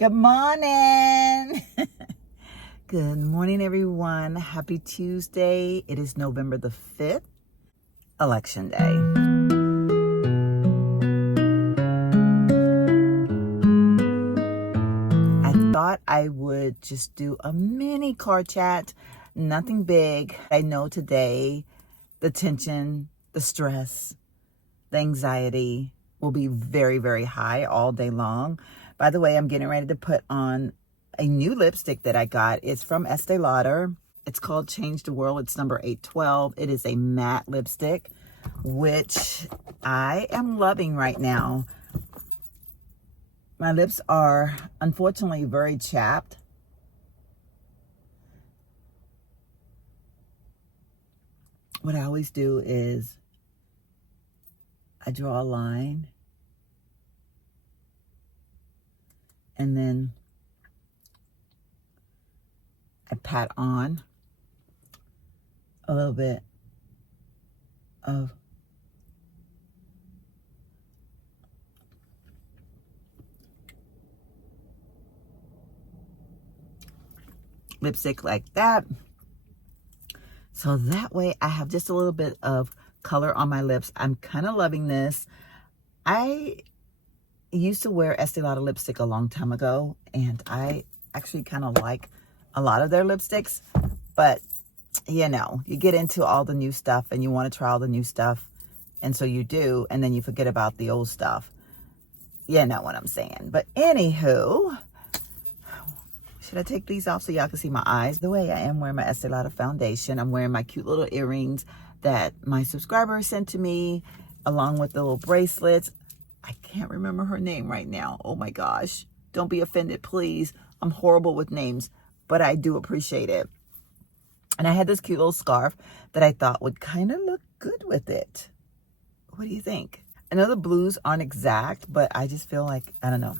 Good morning. Good morning, everyone. Happy Tuesday. It is November the 5th, Election Day. I thought I would just do a mini car chat, nothing big. I know today the tension, the stress, the anxiety will be very, very high all day long. By the way, I'm getting ready to put on a new lipstick that I got. It's from Estee Lauder. It's called Change the World. It's number 812. It is a matte lipstick, which I am loving right now. My lips are unfortunately very chapped. What I always do is I draw a line and then I pat on a little bit of lipstick like that. So that way I have just a little bit of color on my lips. I'm kind of loving this. I used to wear Estee Lauder lipstick a long time ago, and I actually kind of like a lot of their lipsticks, but you know, you get into all the new stuff and you want to try all the new stuff, and so you do, and then you forget about the old stuff. You know what I'm saying. But anywho, should I take these off so y'all can see my eyes? The way I am wearing my Estee Lauder foundation. I'm wearing my cute little earrings that my subscriber sent to me, along with the little bracelets. I can't remember her name right now. Oh my gosh. Don't be offended, please. I'm horrible with names, but I do appreciate it. And I had this cute little scarf that I thought would kind of look good with it. What do you think? I know the blues aren't exact, but I just feel like, I don't know,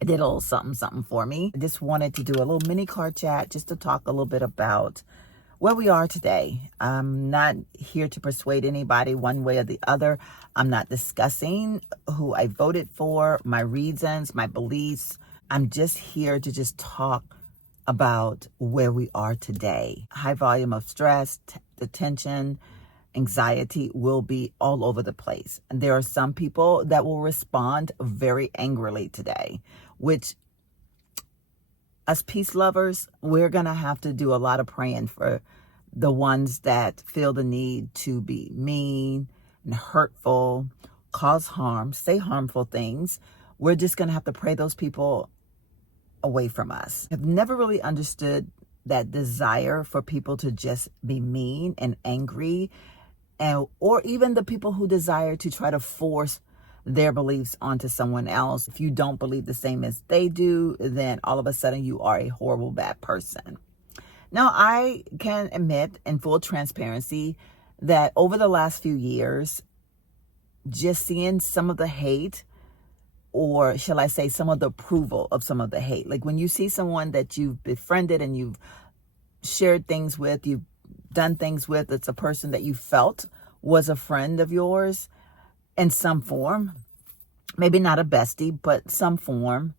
it did a little something for me. I just wanted to do a little mini car chat just to talk a little bit about where we are today. I'm not here to persuade anybody one way or the other. I'm not discussing who I voted for, my reasons, my beliefs. I'm just here to just talk about where we are today. High volume of stress, the tension, anxiety will be all over the place. And there are some people that will respond very angrily today, which us peace lovers, we're going to have to do a lot of praying for the ones that feel the need to be mean and hurtful, cause harm, say harmful things. We're just going to have to pray those people away from us. I've never really understood that desire for people to just be mean and angry, and or even the people who desire to try to force their beliefs onto someone else. If you don't believe the same as they do, then all of a sudden you are a horrible, bad person. Now, I can admit in full transparency that over the last few years, just seeing some of the hate, or shall I say some of the approval of some of the hate. Like when you see someone that you've befriended and you've shared things with, you've done things with, it's a person that you felt was a friend of yours in some form, maybe not a bestie, but some form,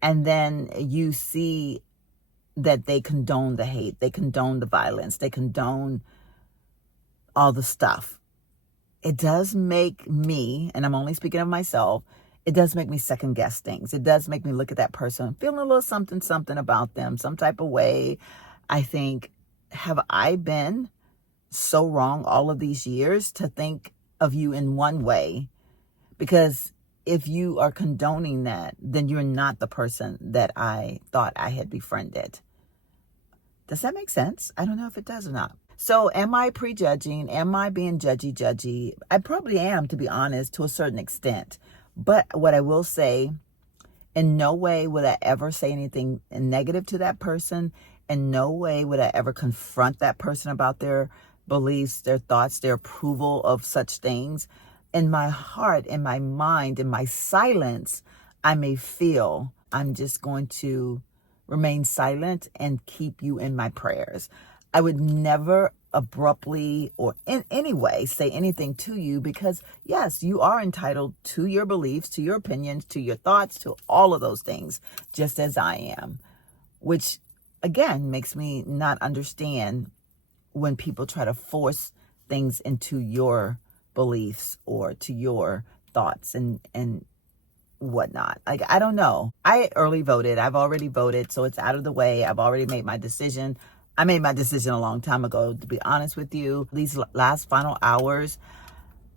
and then you see that they condone the hate, they condone the violence, they condone all the stuff. It does make me, and I'm only speaking of myself, it does make me second guess things. It does make me look at that person, feeling a little something about them, some type of way. I think, have I been so wrong all of these years to think of you in one way? Because if you are condoning that, then you're not the person that I thought I had befriended. Does that make sense? I don't know if it does or not. So am I prejudging? Am I being judgy? I probably am, to be honest, to a certain extent. But what I will say, in no way would I ever say anything negative to that person. In no way would I ever confront that person about their beliefs, their thoughts, their approval of such things. In my heart, in my mind, in my silence, I may feel I'm just going to remain silent and keep you in my prayers. I would never, abruptly or in any way say anything to you, because yes, you are entitled to your beliefs, to your opinions, to your thoughts, to all of those things, just as I am, which again makes me not understand when people try to force things into your beliefs or to your thoughts and whatnot. Like, I don't know. I early voted. I've already voted, so it's out of the way. I've already made my decision. I made my decision a long time ago, to be honest with you. These last final hours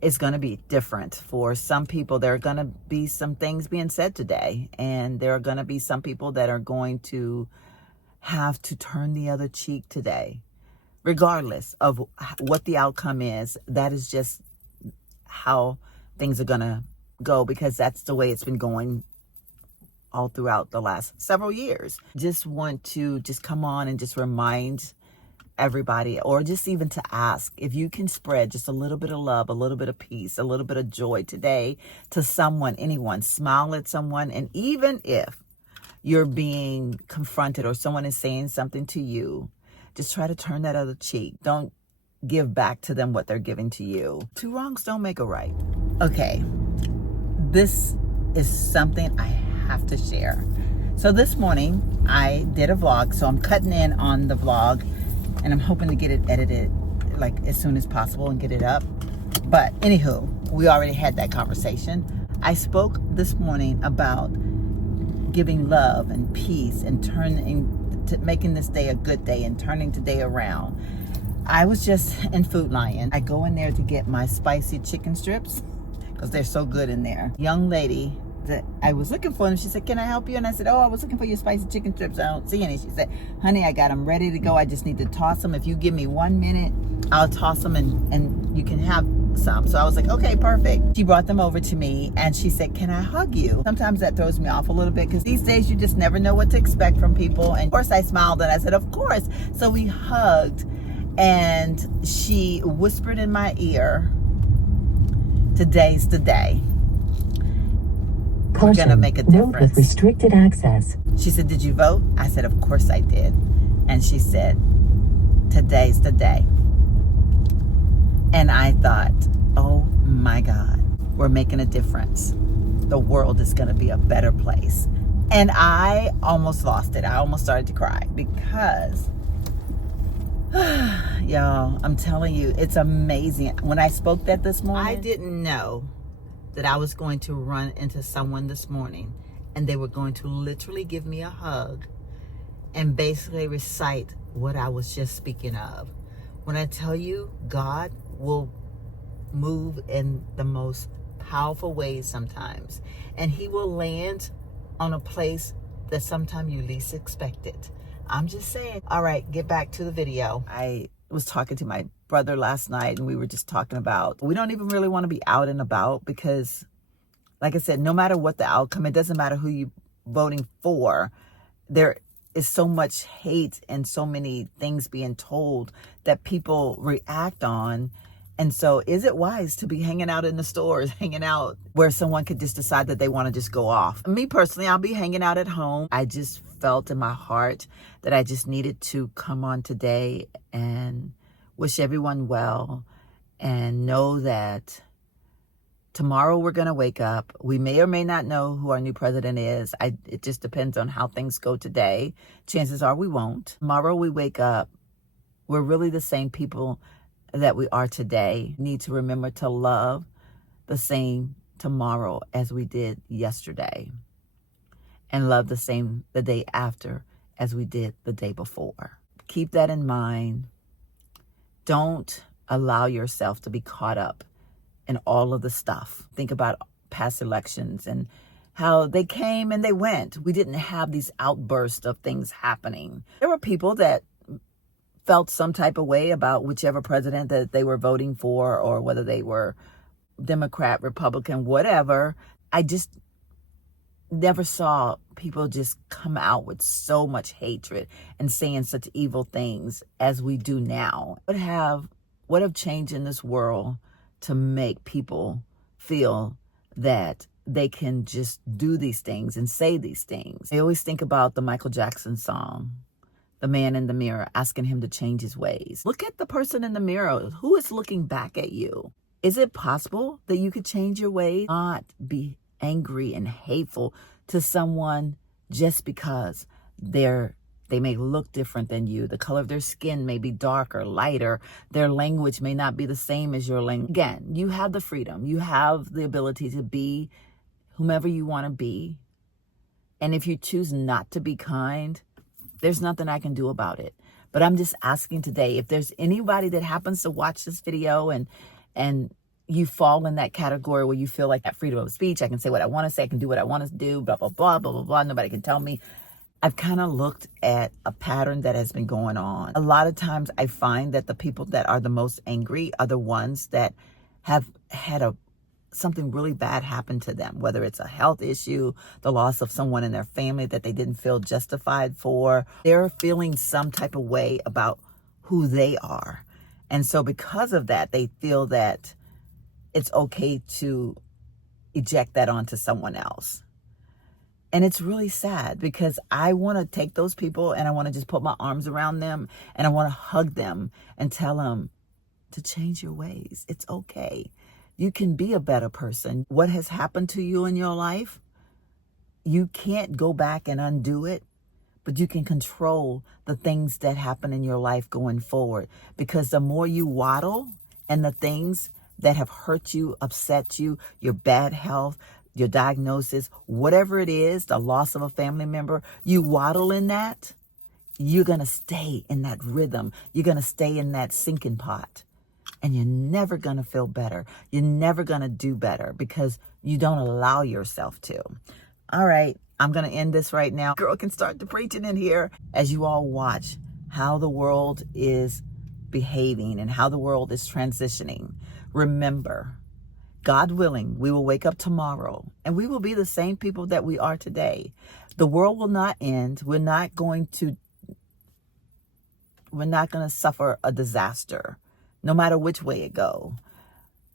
is going to be different. For some people, there are going to be some things being said today, and there are going to be some people that are going to have to turn the other cheek today. Regardless of what the outcome is, that is just how things are going to go, because that's the way it's been going all throughout the last several years. Just want to just come on and just remind everybody, or just even to ask if you can spread just a little bit of love, a little bit of peace, a little bit of joy today to someone, anyone. Smile at someone, and even if you're being confronted or someone is saying something to you, just try to turn that other cheek. Don't give back to them what they're giving to you. Two wrongs don't make a right. Okay, this is something I have to share. So this morning I did a vlog, so I'm cutting in on the vlog, and I'm hoping to get it edited like as soon as possible and get it up. But anywho, we already had that conversation. I spoke this morning about giving love and peace and making this day a good day and turning today around. I was just in Food Lion. I go in there to get my spicy chicken strips because they're so good in there. Young lady that I was looking for them, she said, "Can I help you?" And I said, "Oh, I was looking for your spicy chicken strips. I don't see any." She said, "Honey, I got them ready to go. I just need to toss them. If you give me 1 minute, I'll toss them and you can have some." So I was like, okay, perfect. She brought them over to me and she said, "Can I hug you?" Sometimes that throws me off a little bit, because these days you just never know what to expect from people. And of course I smiled and I said, "Of course." So we hugged, and she whispered in my ear, "Today's the day. We're gonna make a difference. With restricted access." She said, "Did you vote?" I said, "Of course I did." And she said, "Today's the day." And I thought, oh my God, we're making a difference. The world is gonna be a better place. And I almost lost it. I almost started to cry, because y'all, I'm telling you, it's amazing. When I spoke that this morning, I didn't know that I was going to run into someone this morning and they were going to literally give me a hug and basically recite what I was just speaking of. When I tell you, God will move in the most powerful ways sometimes, and he will land on a place that sometimes you least expect it. I'm just saying. All right, get back to the video. I was talking to my brother last night, and we were just talking about, we don't even really want to be out and about, because like I said, no matter what the outcome, it doesn't matter who you're voting for, there is so much hate and so many things being told that people react on. And so is it wise to be hanging out in the stores, hanging out where someone could just decide that they want to just go off? Me personally, I'll be hanging out at home. I just felt in my heart that I just needed to come on today and wish everyone well, and know that tomorrow we're going to wake up. We may or may not know who our new president is. It just depends on how things go today. Chances are we won't. Tomorrow we wake up, we're really the same people that we are today. Need to remember to love the same tomorrow as we did yesterday, and love the same the day after as we did the day before. Keep that in mind. Don't allow yourself to be caught up in all of the stuff. Think about past elections and how they came and they went. We didn't have these outbursts of things happening. There were people that felt some type of way about whichever president that they were voting for, or whether they were Democrat, Republican, whatever. I just never saw people just come out with so much hatred and saying such evil things as we do now. What have changed in this world to make people feel that they can just do these things and say these things? I always think about the Michael Jackson song, the man in the mirror, asking him to change his ways. Look at the person in the mirror. Who is looking back at you? Is it possible that you could change your ways? Not be angry and hateful to someone just because they may look different than you. The color of their skin may be darker, lighter. Their language may not be the same as your language. Again, you have the freedom. You have the ability to be whomever you want to be. And if you choose not to be kind, there's nothing I can do about it. But I'm just asking today, if there's anybody that happens to watch this video and you fall in that category where you feel like that freedom of speech, I can say what I want to say, I can do what I want to do, blah, blah, blah, blah, blah, blah, nobody can tell me. I've kind of looked at a pattern that has been going on. A lot of times I find that the people that are the most angry are the ones that have had something really bad happen to them, whether it's a health issue, the loss of someone in their family that they didn't feel justified for. They're feeling some type of way about who they are. And so because of that, they feel that it's okay to eject that onto someone else. And it's really sad because I want to take those people and I want to just put my arms around them and I want to hug them and tell them to change your ways. It's okay. You can be a better person. What has happened to you in your life, you can't go back and undo it, but you can control the things that happen in your life going forward. Because the more you waddle and the things that have hurt you, upset you, your bad health, your diagnosis, whatever it is, the loss of a family member, you waddle in that, you're going to stay in that rhythm. You're going to stay in that sinking pot. And you're never going to feel better. You're never going to do better because you don't allow yourself to. All right, I'm going to end this right now. Girl can start the preaching in here as you all watch how the world is behaving and how the world is transitioning. Remember, God willing, we will wake up tomorrow and we will be the same people that we are today. The world will not end. We're not going to suffer a disaster, no matter which way it go.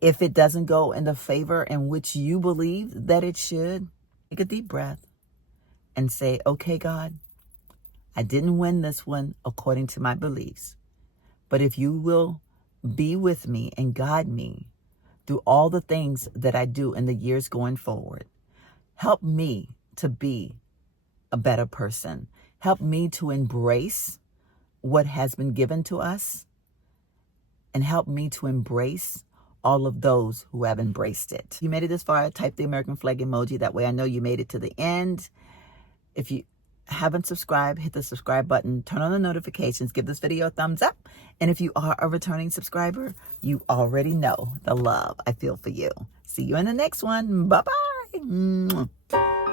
If it doesn't go in the favor in which you believe that it should, take a deep breath and say, okay, God, I didn't win this one according to my beliefs. But if you will be with me and guide me through all the things that I do in the years going forward, help me to be a better person. Help me to embrace what has been given to us, and help me to embrace all of those who have embraced it. If you made it this far, type the American flag emoji. That way I know you made it to the end. If you haven't subscribed, hit the subscribe button, turn on the notifications, give this video a thumbs up. And if you are a returning subscriber, you already know the love I feel for you. See you in the next one. Bye-bye.